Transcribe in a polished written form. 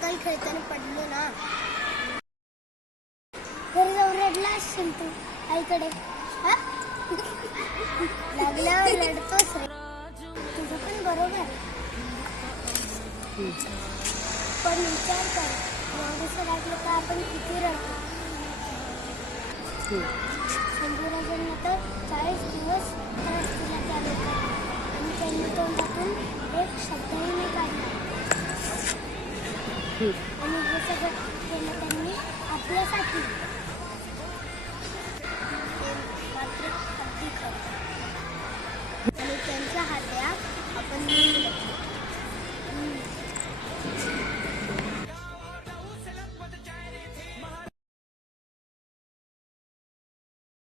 Cycle खेळताना पडलो ना. घरी जाऊन रडला असशील तू आईकडे. लागल्यावर रडतोस रे. तुझं पण बरोबर. पण विचार कर, एवढंसं लागलं का आपण किती रडतो. शंभूराजांना तर 40 दिवस त्रास दिला त्या लोकांना आणि त्यांनी तोंडातून एक शब्दही नाही काढला. आणि हे सगळं केलं त्यांनी आपल्यासाठी.